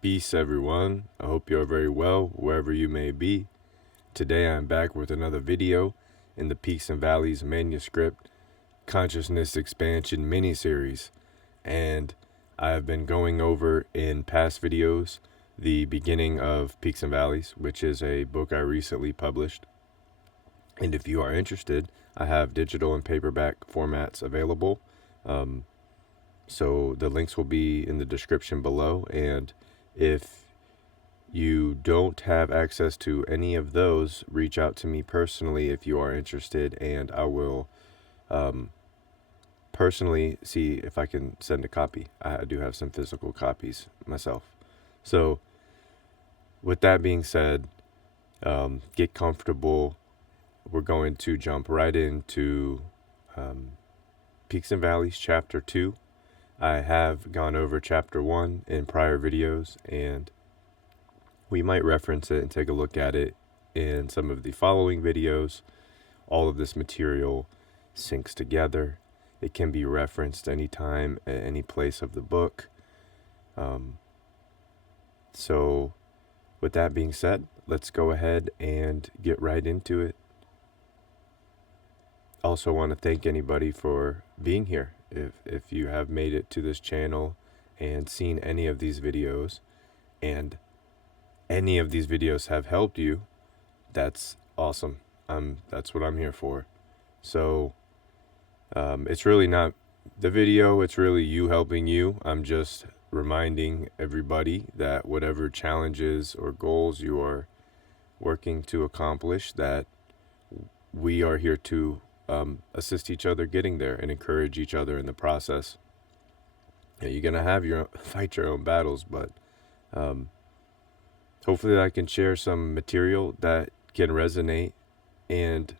Peace, everyone. I hope you're very well, wherever you may be. Today I'm back with another video in the Peaks and Valleys manuscript consciousness expansion mini-series. And I have been going over in past videos the beginning of Peaks and Valleys, which is a book I recently published. And if you are interested, I have digital and paperback formats available. So the links will be in the description below. And if you don't have access to any of those, reach out to me personally if you are interested, and I will personally see if I can send a copy. I do have some physical copies myself. So with that being said, get comfortable. We're going to jump right into Peaks and Valleys Chapter 2. I have gone over Chapter 1 in prior videos, and we might reference it and take a look at it in some of the following videos. All of this material syncs together. It can be referenced anytime at any place of the book. So with that being said, let's go ahead and get right into it. Also want to thank anybody for being here. If you have made it to this channel and seen any of these videos, and any of these videos have helped you, that's awesome. That's what I'm here for. So it's really not the video, it's really you helping you. I'm just reminding everybody that whatever challenges or goals you are working to accomplish, that we are here to assist each other getting there and encourage each other in the process. You're gonna have fight your own battles, but hopefully I can share some material that can resonate and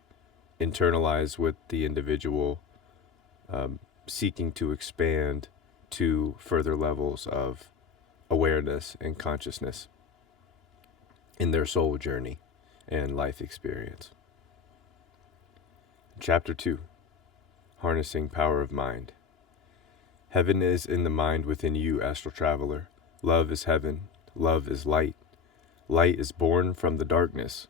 internalize with the individual seeking to expand to further levels of awareness and consciousness in their soul journey and life experience. Chapter 2, Harnessing Power of Mind. Heaven is in the mind within you, astral traveler. Love is heaven. Love is light. Light is born from the darkness.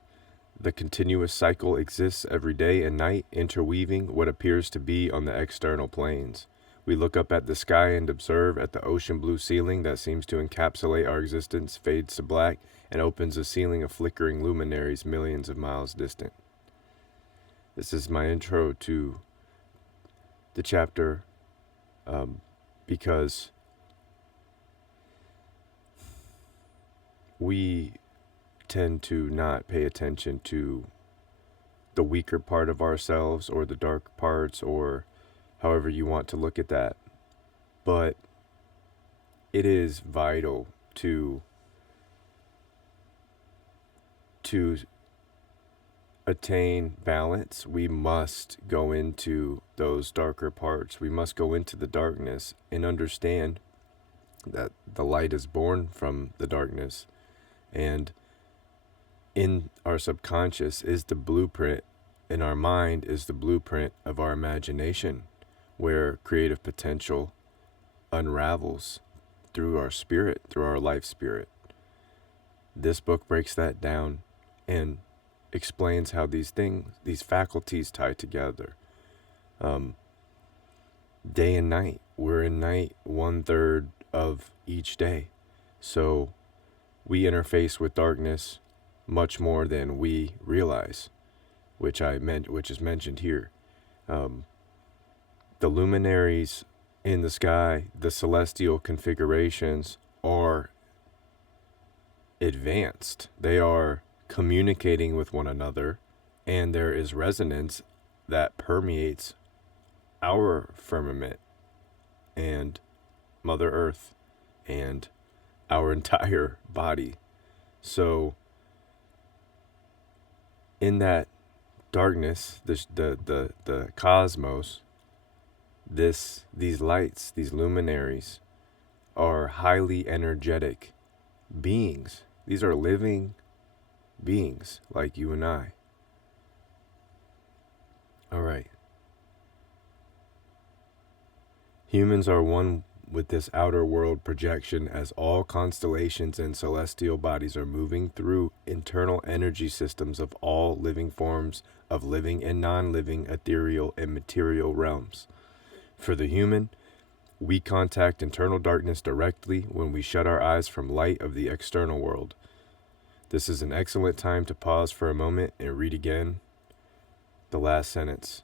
The continuous cycle exists every day and night, interweaving what appears to be on the external planes. We look up at the sky and observe at the ocean blue ceiling that seems to encapsulate our existence fades to black and opens a ceiling of flickering luminaries millions of miles distant. This is my intro to the chapter because we tend to not pay attention to the weaker part of ourselves or the dark parts, or however you want to look at that. But it is vital to attain balance. We must go into those darker parts. We must go into the darkness and understand that the light is born from the darkness, and in our subconscious is the blueprint, in our mind is the blueprint of our imagination, where creative potential unravels through our spirit, through our life spirit. This book breaks that down and explains how these faculties tie together. Day and night. We're in night 1/3 of each day. So we interface with darkness much more than we realize, which is mentioned here. The luminaries in the sky, the celestial configurations, are advanced. They are communicating with one another, and there is resonance that permeates our firmament and Mother Earth and our entire body. So in that darkness, the cosmos, these lights, these luminaries, are highly energetic beings. These are living beings like you and I. All right. Humans are one with this outer world projection, as all constellations and celestial bodies are moving through internal energy systems of all living forms of living and non-living ethereal and material realms. For the human, we contact internal darkness directly when we shut our eyes from light of the external world. This is an excellent time to pause for a moment and read again the last sentence.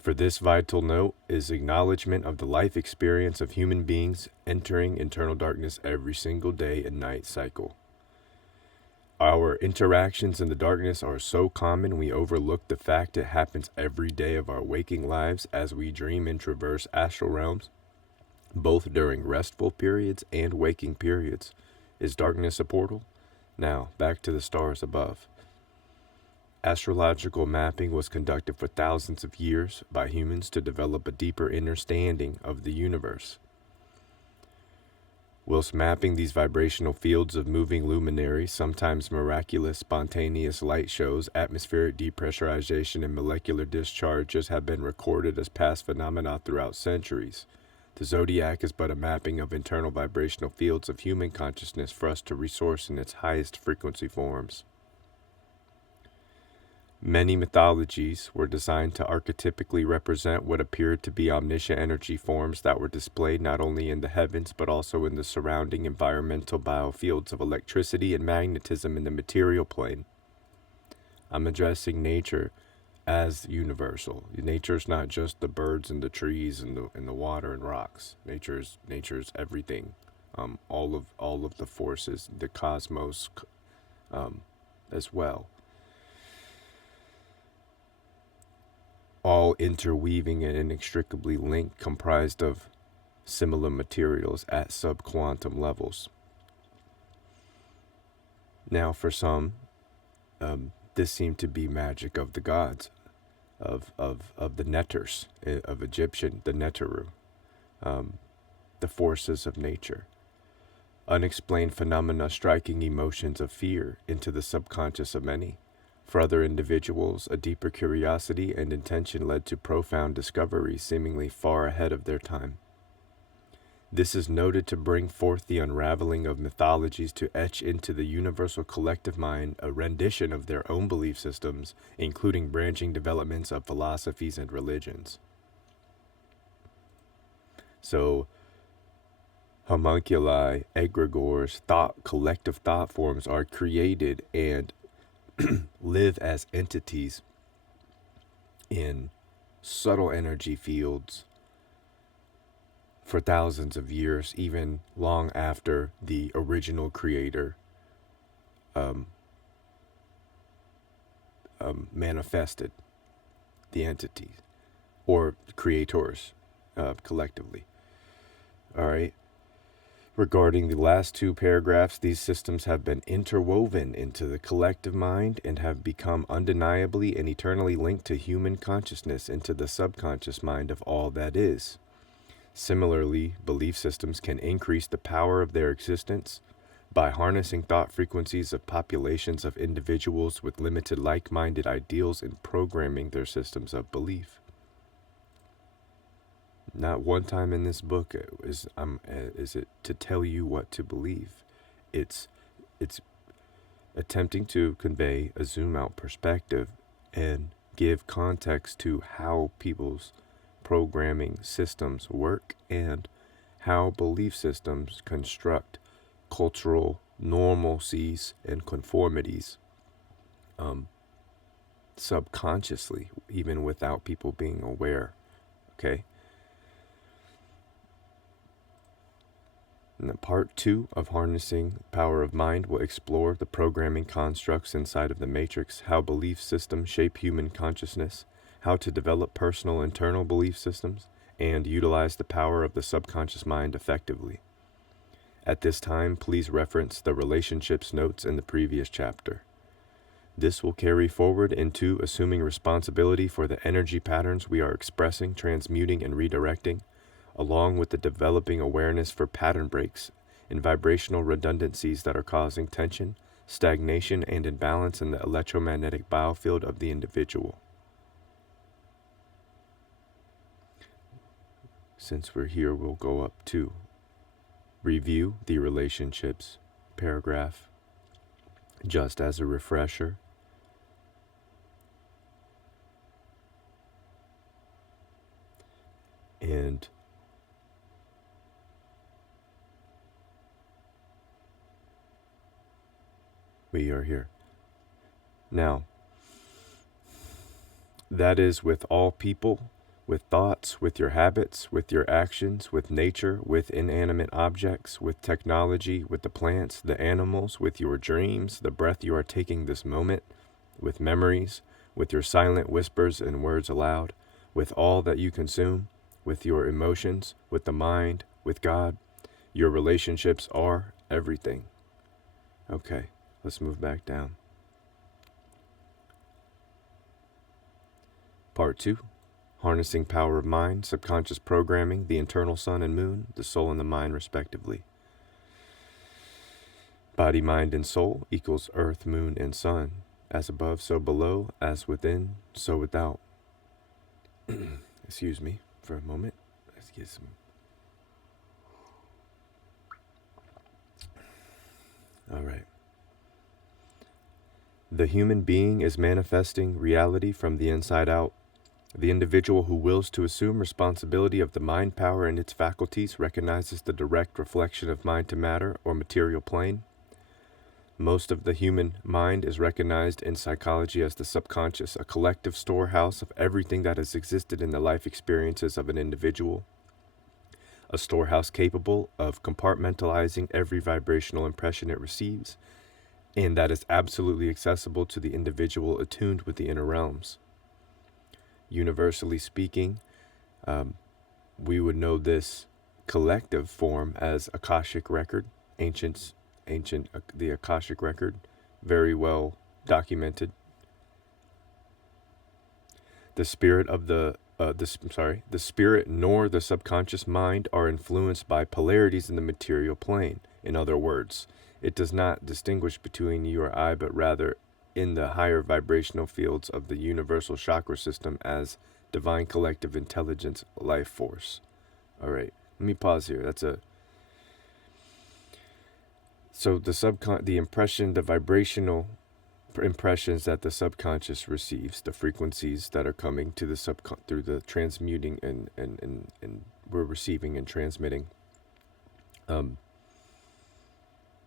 For this vital note is acknowledgement of the life experience of human beings entering internal darkness every single day and night cycle. Our interactions in the darkness are so common we overlook the fact it happens every day of our waking lives as we dream and traverse astral realms, both during restful periods and waking periods. Is darkness a portal? Now, back to the stars above. Astrological mapping was conducted for thousands of years by humans to develop a deeper understanding of the universe. Whilst mapping these vibrational fields of moving luminaries, sometimes miraculous spontaneous light shows, atmospheric depressurization, and molecular discharges have been recorded as past phenomena throughout centuries. The zodiac is but a mapping of internal vibrational fields of human consciousness for us to resource in its highest frequency forms. Many mythologies were designed to archetypically represent what appeared to be omniscient energy forms that were displayed not only in the heavens but also in the surrounding environmental biofields of electricity and magnetism in the material plane. I'm addressing nature as universal. Nature's not just the birds and the trees and the water and rocks. Nature's everything. All of the forces, the cosmos, as well. All interweaving and inextricably linked, comprised of similar materials at subquantum levels. Now, for some, this seemed to be magic of the gods, of the netters, of Egyptian, the Neteru, the forces of nature. Unexplained phenomena striking emotions of fear into the subconscious of many. For other individuals, a deeper curiosity and intention led to profound discoveries seemingly far ahead of their time. This is noted to bring forth the unraveling of mythologies to etch into the universal collective mind a rendition of their own belief systems, including branching developments of philosophies and religions. So, homunculi, egregores, collective thought forms are created and live as entities in subtle energy fields for thousands of years, even long after the original creator manifested the entities or creators collectively. All right. Regarding the last two paragraphs, these systems have been interwoven into the collective mind and have become undeniably and eternally linked to human consciousness, into the subconscious mind of all that is. Similarly, belief systems can increase the power of their existence by harnessing thought frequencies of populations of individuals with limited like-minded ideals and programming their systems of belief. Not one time in this book is it to tell you what to believe. It's attempting to convey a zoom-out perspective and give context to how people's programming systems work and how belief systems construct cultural normalcies and conformities subconsciously, even without people being aware. Okay? And part 2 of Harnessing the Power of Mind will explore the programming constructs inside of the matrix, how belief systems shape human consciousness, how to develop personal internal belief systems, and utilize the power of the subconscious mind effectively. At this time, please reference the relationships notes in the previous chapter. This will carry forward into assuming responsibility for the energy patterns we are expressing, transmuting, and redirecting, along with the developing awareness for pattern breaks and vibrational redundancies that are causing tension, stagnation, and imbalance in the electromagnetic biofield of the individual. since we're here, we'll go up to review the relationships paragraph just as a refresher. And we are here. Now, that is with all people, with thoughts, with your habits, with your actions, with nature, with inanimate objects, with technology, with the plants, the animals, with your dreams, the breath you are taking this moment, with memories, with your silent whispers and words aloud, with all that you consume, with your emotions, with the mind, with God. Your relationships are everything. Okay, let's move back down. Part 2. Harnessing power of mind, subconscious programming, the internal sun and moon, the soul and the mind respectively. Body, mind, and soul equals earth, moon, and sun. As above, so below, as within, so without. Excuse me for a moment. Let's get some. All right. The human being is manifesting reality from the inside out. The individual who wills to assume responsibility of the mind power and its faculties recognizes the direct reflection of mind to matter or material plane. Most of the human mind is recognized in psychology as the subconscious, a collective storehouse of everything that has existed in the life experiences of an individual. A storehouse capable of compartmentalizing every vibrational impression it receives, and that is absolutely accessible to the individual attuned with the inner realms. Universally speaking, we would know this collective form as Akashic record, the Akashic record, very well documented. The spirit of the spirit nor the subconscious mind are influenced by polarities in the material plane. In other words, it does not distinguish between you or I, but rather in the higher vibrational fields of the universal chakra system as divine collective intelligence life force. All right, let me pause here. So the vibrational impressions that the subconscious receives, the frequencies that are coming to the through the transmuting and we're receiving and transmitting.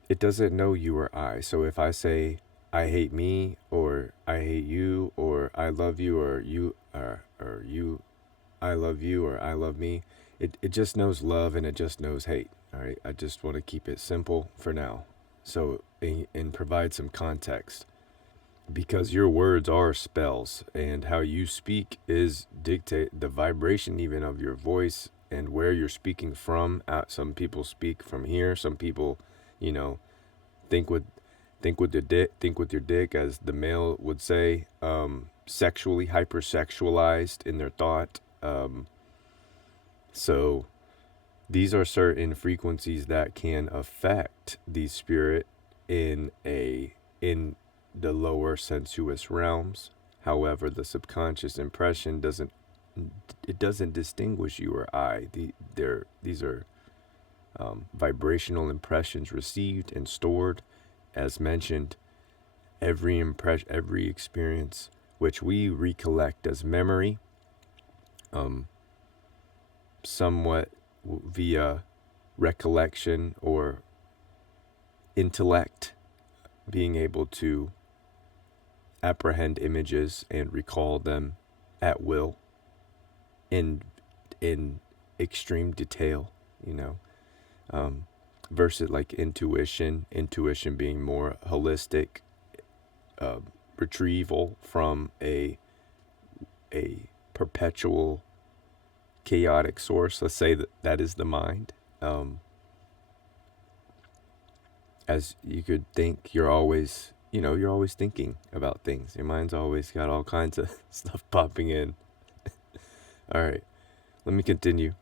It doesn't know you or I. So if I say I hate me, or I hate you, or I love you, or you, or you, I love you, or I love me, it just knows love and it just knows hate. All right, I just want to keep it simple for now. So, and provide some context. Because your words are spells, and how you speak is dictate the vibration even of your voice and where you're speaking from. Some people speak from here. Some people, think with your dick, as the male would say, sexually hypersexualized in their thought. So these are certain frequencies that can affect the spirit in the lower sensuous realms. However, the subconscious impression doesn't distinguish you or I. These are vibrational impressions received and stored. As mentioned, every experience which we recollect as memory, somewhat via recollection or intellect, being able to apprehend images and recall them at will in extreme detail, versus like intuition being more holistic, retrieval from a perpetual chaotic source. Let's say that is the mind. As you could think, you're always thinking about things. Your mind's always got all kinds of stuff popping in. All right, let me continue.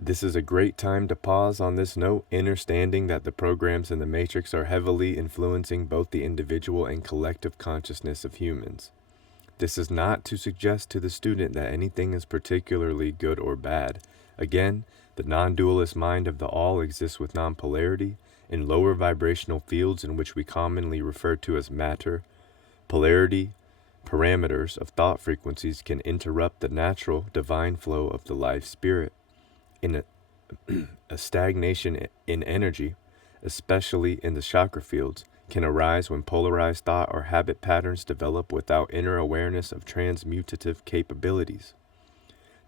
This is a great time to pause on this note, understanding that the programs in the Matrix are heavily influencing both the individual and collective consciousness of humans. This is not to suggest to the student that anything is particularly good or bad. Again, the non-dualist mind of the all exists with non-polarity in lower vibrational fields in which we commonly refer to as matter. Polarity parameters of thought frequencies can interrupt the natural divine flow of the life spirit. In a stagnation in energy, especially in the chakra fields, can arise when polarized thought or habit patterns develop without inner awareness of transmutative capabilities.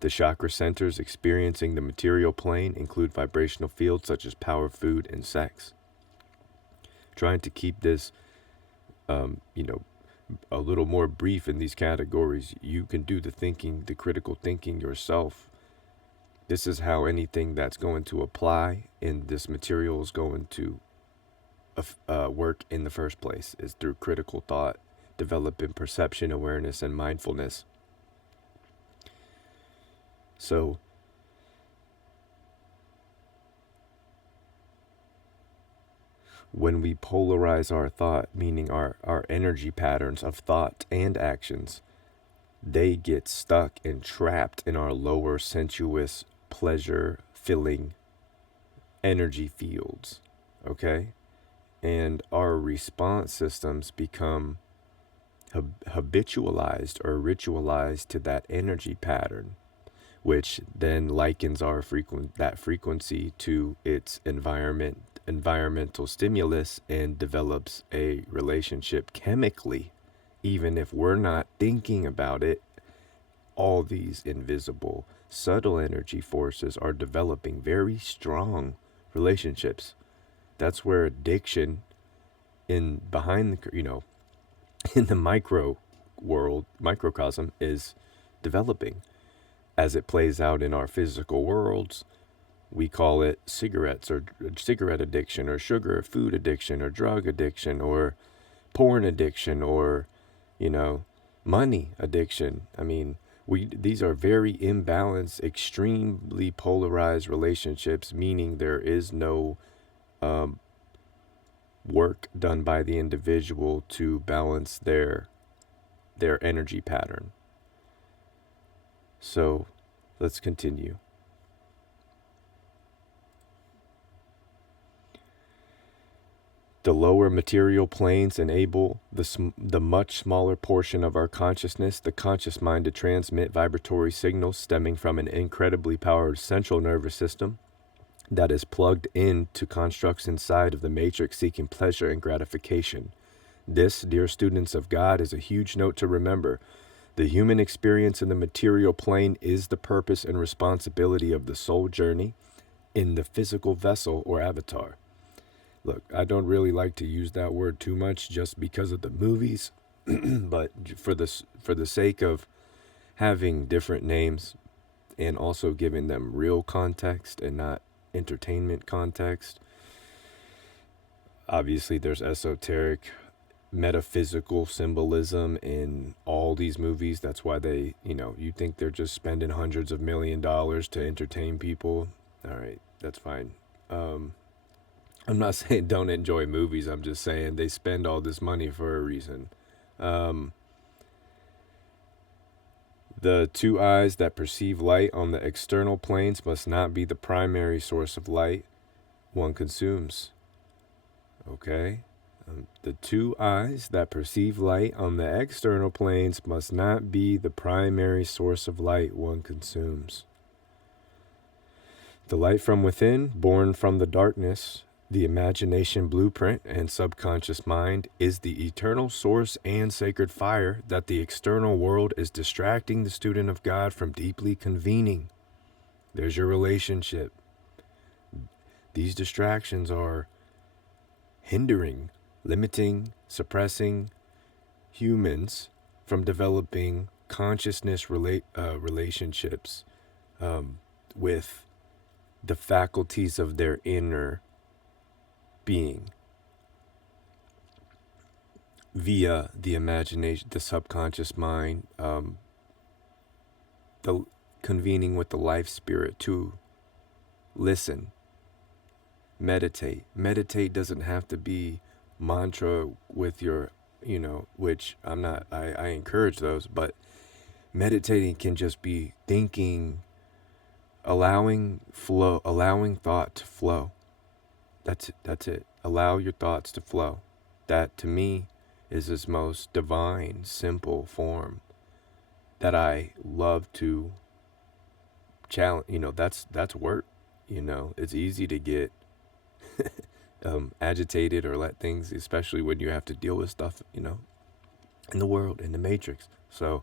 The chakra centers experiencing the material plane include vibrational fields such as power, food, and sex. Trying to keep this, a little more brief in these categories, you can do the thinking, the critical thinking yourself. This is how anything that's going to apply in this material is going to work in the first place, is through critical thought, developing perception, awareness, and mindfulness. So, when we polarize our thought, meaning our energy patterns of thought and actions, they get stuck and trapped in our lower sensuous, pleasure-filling energy fields, okay? And our response systems become habitualized or ritualized to that energy pattern, which then likens that frequency to its environmental stimulus, and develops a relationship chemically. Even if we're not thinking about it, all these invisible, subtle energy forces are developing very strong relationships. That's where addiction in the micro world, microcosm, is developing. As it plays out in our physical worlds, we call it cigarettes, or cigarette addiction, or sugar, food addiction, or drug addiction, or porn addiction, or, money addiction. I mean, these are very imbalanced, extremely polarized relationships, meaning there is no work done by the individual to balance their energy pattern. So let's continue. The lower material planes enable the much smaller portion of our consciousness, the conscious mind, to transmit vibratory signals stemming from an incredibly powered central nervous system that is plugged into constructs inside of the matrix seeking pleasure and gratification. This, dear students of God, is a huge note to remember. The human experience in the material plane is the purpose and responsibility of the soul journey in the physical vessel or avatar. Look, I don't really like to use that word too much just because of the movies, but for the sake of having different names and also giving them real context and not entertainment context. Obviously, there's esoteric, metaphysical symbolism in all these movies. That's why they, you think they're just spending hundreds of $millions to entertain people. All right, that's fine. I'm not saying don't enjoy movies. I'm just saying they spend all this money for a reason. The two eyes that perceive light on the external planes must not be the primary source of light one consumes. Okay? The two eyes that perceive light on the external planes must not be the primary source of light one consumes. The light from within, born from the darkness, the imagination blueprint and subconscious mind, is the eternal source and sacred fire that the external world is distracting the student of God from deeply convening. There's your relationship. These distractions are hindering, limiting, suppressing humans from developing consciousness relationships with the faculties of their inner being via the imagination, the subconscious mind, the convening with the life spirit to listen, meditate. Meditate doesn't have to be mantra with your which I encourage those, but meditating can just be thinking, allowing thought to flow. That's it. Allow your thoughts to flow. That to me is its most divine, simple form that I love to challenge. That's work. It's easy to get agitated or let things, especially when you have to deal with stuff, in the world, in the matrix. So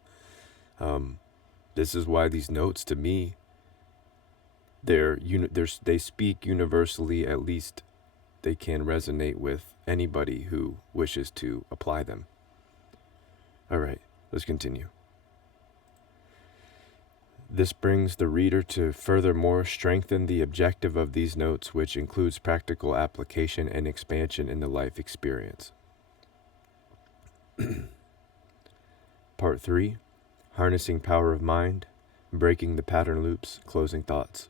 this is why these notes to me, they speak universally. At least they can resonate with anybody who wishes to apply them. All right, let's continue. This brings the reader to furthermore strengthen the objective of these notes, which includes practical application and expansion in the life experience. Part 3, Harnessing Power of Mind, Breaking the Pattern Loops, Closing Thoughts.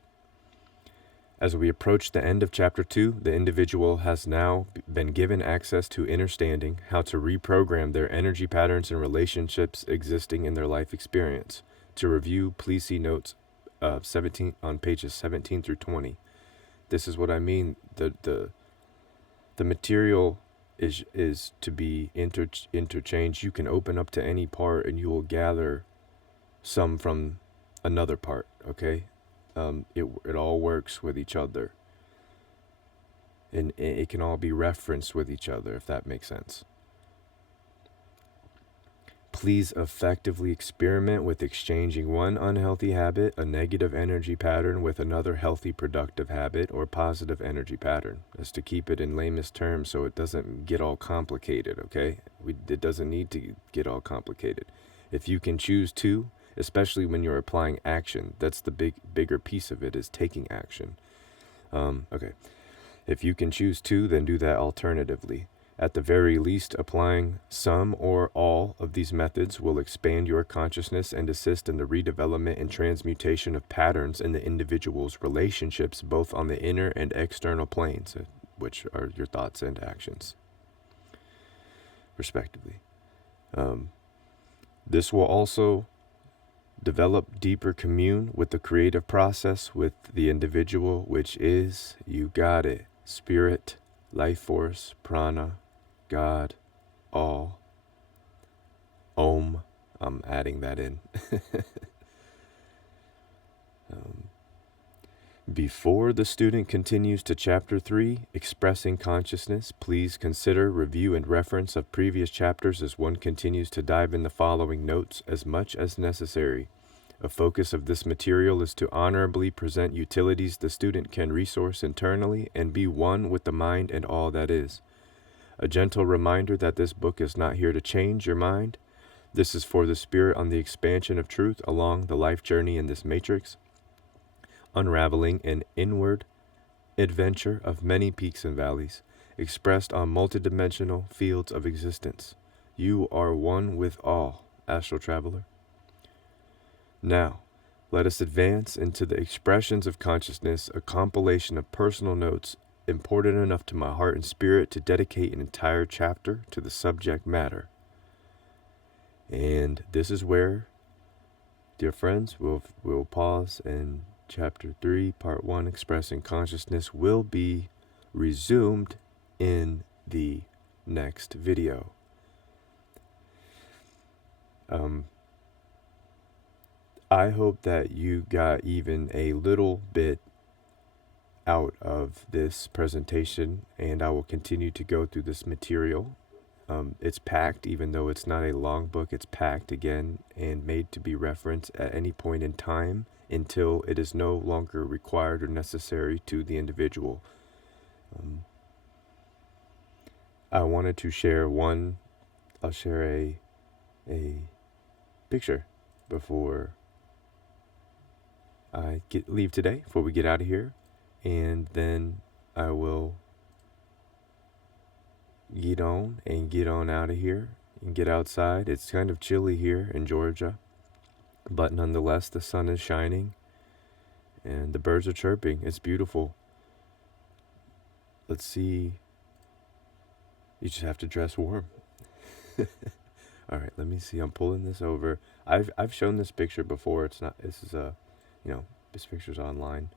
As we approach the end of Chapter 2, the individual has now been given access to understanding how to reprogram their energy patterns and relationships existing in their life experience. To review, please see notes 17 on pages 17 through 20. This is what I mean. The material is to be interchanged. You can open up to any part and you will gather some from another part, okay? It all works with each other. And it can all be referenced with each other, if that makes sense. Please effectively experiment with exchanging one unhealthy habit, a negative energy pattern, with another healthy, productive habit or positive energy pattern. That's to keep it in lamest terms so it doesn't get all complicated, okay? It doesn't need to get all complicated. If you can choose to, especially when you're applying action, that's the bigger piece of it, is taking action. Okay. If you can choose to, then do that alternatively. At the very least, applying some or all of these methods will expand your consciousness and assist in the redevelopment and transmutation of patterns in the individual's relationships, both on the inner and external planes, which are your thoughts and actions, respectively. This will also develop deeper commune with the creative process with the individual, which is, you got it, spirit, life force, prana, God, all, Om. I'm adding that in. Before the student continues to Chapter 3, Expressing Consciousness, please consider review and reference of previous chapters as one continues to dive in the following notes as much as necessary. A focus of this material is to honorably present utilities the student can resource internally and be one with the mind and all that is. A gentle reminder that this book is not here to change your mind. This is for the spirit on the expansion of truth along the life journey in this matrix, unraveling an inward adventure of many peaks and valleys, expressed on multidimensional fields of existence. You are one with all, astral traveler. Now, let us advance into the expressions of consciousness, a compilation of personal notes important enough to my heart and spirit to dedicate an entire chapter to the subject matter. And this is where, dear friends, we'll pause, and Chapter 3, Part 1, Expressing Consciousness, will be resumed in the next video. I hope that you got even a little bit out of this presentation, and I will continue to go through this material. It's packed, even though it's not a long book, it's packed again and made to be referenced at any point in time until it is no longer required or necessary to the individual. I wanted to share I'll share a picture before I leave today, before we get out of here, and then I will get on out of here and get outside. It's kind of chilly here in Georgia, but nonetheless the sun is shining and the birds are chirping. It's beautiful. Let's see. You just have to dress warm. All right, let me see. I'm pulling this over. I've shown this picture before. It's not. This is a, this picture's online.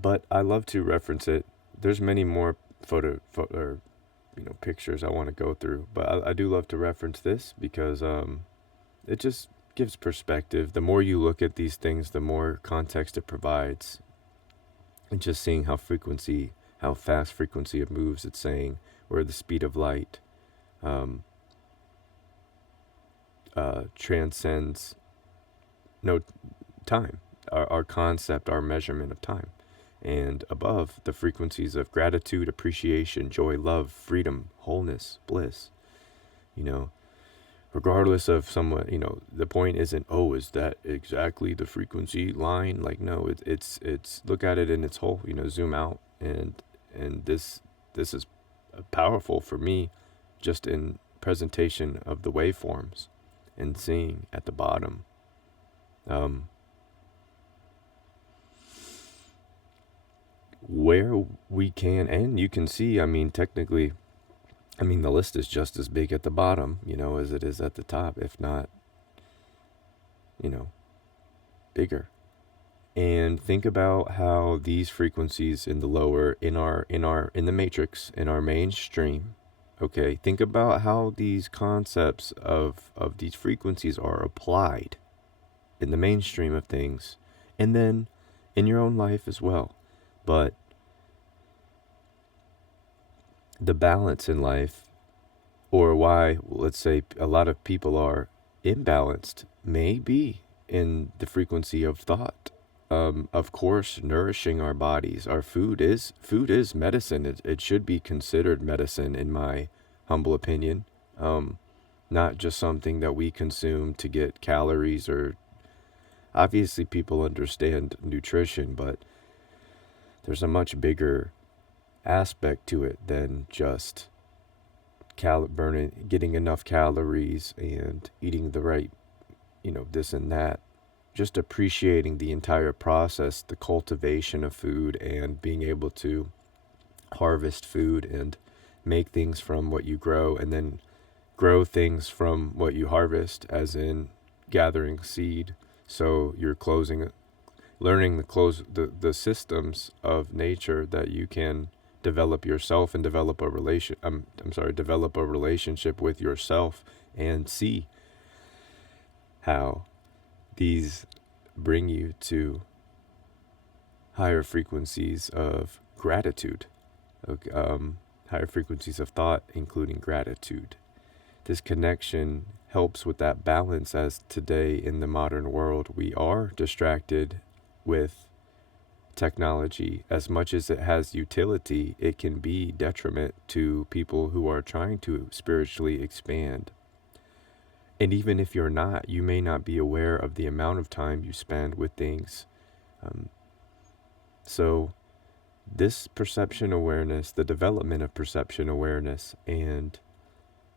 But I love to reference it. There's many more or pictures I want to go through, but I do love to reference this because it just gives perspective. The more you look at these things, the more context it provides, and just seeing how fast frequency it moves. It's saying where the speed of light um, transcends no time, our concept, our measurement of time. And above, the frequencies of gratitude, appreciation, joy, love, freedom, wholeness, bliss. You know, regardless of someone, the point isn't, oh, is that exactly the frequency line? Like, no, it's look at it in its whole, zoom out. And this is powerful for me, just in presentation of the waveforms and seeing at the bottom. Where we can, and you can see, technically, the list is just as big at the bottom, as it is at the top, if not, bigger. And think about how these frequencies in the lower, in the matrix, in our mainstream, okay, think about how these concepts of these frequencies are applied in the mainstream of things, and then in your own life as well. But the balance in life, or why, let's say, a lot of people are imbalanced, may be in the frequency of thought. Of course, nourishing our bodies. Our food is medicine. It should be considered medicine, in my humble opinion. Not just something that we consume to get calories, or obviously people understand nutrition, but there's a much bigger aspect to it than just getting enough calories and eating the right, this and that. Just appreciating the entire process, the cultivation of food, and being able to harvest food and make things from what you grow, and then grow things from what you harvest, as in gathering seed. So you're learning the systems of nature that you can develop yourself and develop a relationship with yourself, and see how these bring you to higher frequencies of gratitude, higher frequencies of thought, including gratitude. This connection helps with that balance, as today in the modern world we are distracted with technology. As much as it has utility, it can be detriment to people who are trying to spiritually expand. And even if you're not, you may not be aware of the amount of time you spend with things. So this perception awareness, the development of perception awareness, and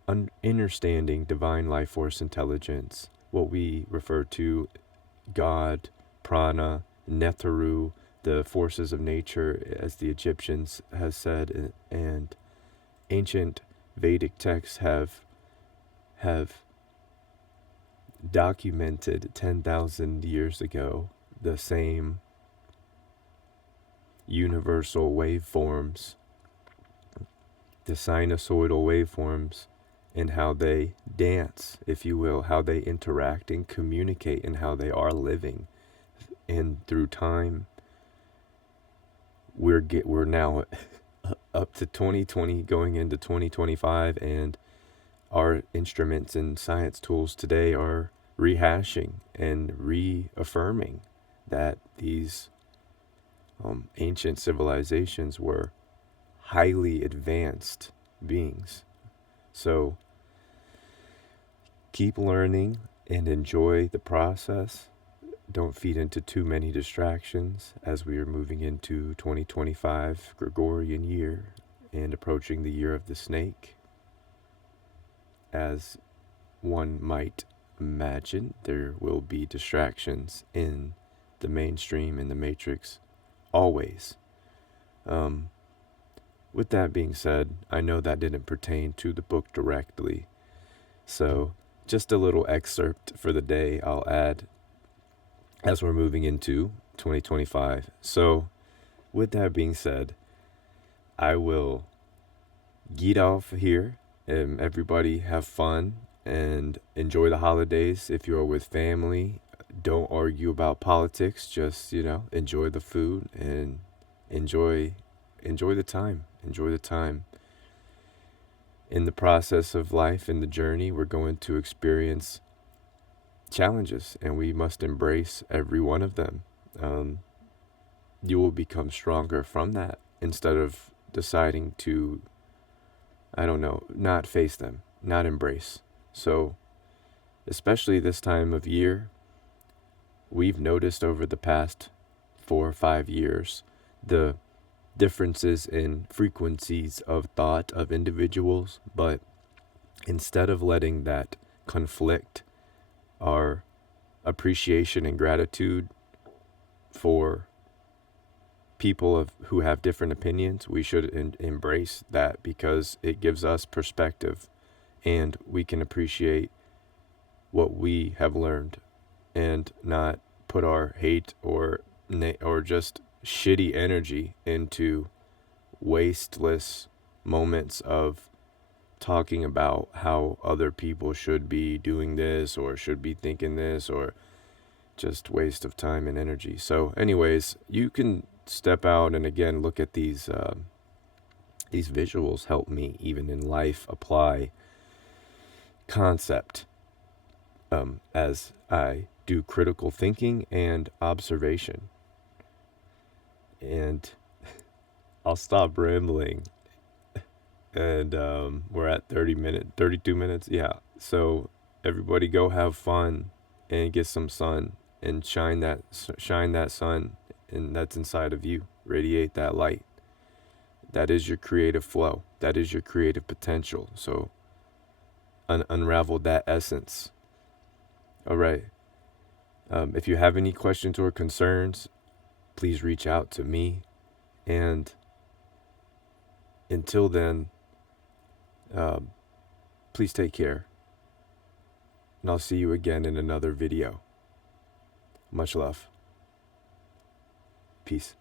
understanding divine life force intelligence, what we refer to God, prana, Netharu, the forces of nature, as the Egyptians has said, and ancient Vedic texts have documented 10,000 years ago, the same universal waveforms, the sinusoidal waveforms, and how they dance, if you will, how they interact and communicate, and how they are living. And through time, we're now up to 2020, going into 2025, and our instruments and science tools today are rehashing and reaffirming that these ancient civilizations were highly advanced beings. So keep learning and enjoy the process. Don't feed into too many distractions, as we are moving into 2025 Gregorian year and approaching the year of the snake. As one might imagine, there will be distractions in the mainstream, in the matrix, always. with that being said, I know that didn't pertain to the book directly. So, just a little excerpt for the day I'll add as we're moving into 2025. So, with that being said, I will get off here. Everybody have fun and enjoy the holidays. If you're with family, don't argue about politics. Just, enjoy the food and enjoy enjoy the time. Enjoy the time. In the process of life, in the journey, we're going to experience challenges, and we must embrace every one of them. Um, you will become stronger from that instead of deciding to, I don't know, not face them, not embrace. So, especially this time of year, we've noticed over the past 4 or 5 years the differences in frequencies of thought of individuals, but instead of letting that conflict our appreciation and gratitude for people who have different opinions, we should embrace that, because it gives us perspective and we can appreciate what we have learned and not put our hate or just shitty energy into wasteless moments of talking about how other people should be doing this or should be thinking this, or just waste of time and energy. So anyways, you can step out and again look at these visuals. Help me even in life apply concept as I do critical thinking and observation. And I'll stop rambling. And we're at 32 minutes. Yeah. So everybody go have fun and get some sun and shine that sun, and that's inside of you. Radiate that light. That is your creative flow. That is your creative potential. So unravel that essence. All right. If you have any questions or concerns, please reach out to me. And until then, please take care. And I'll see you again in another video. Much love. Peace.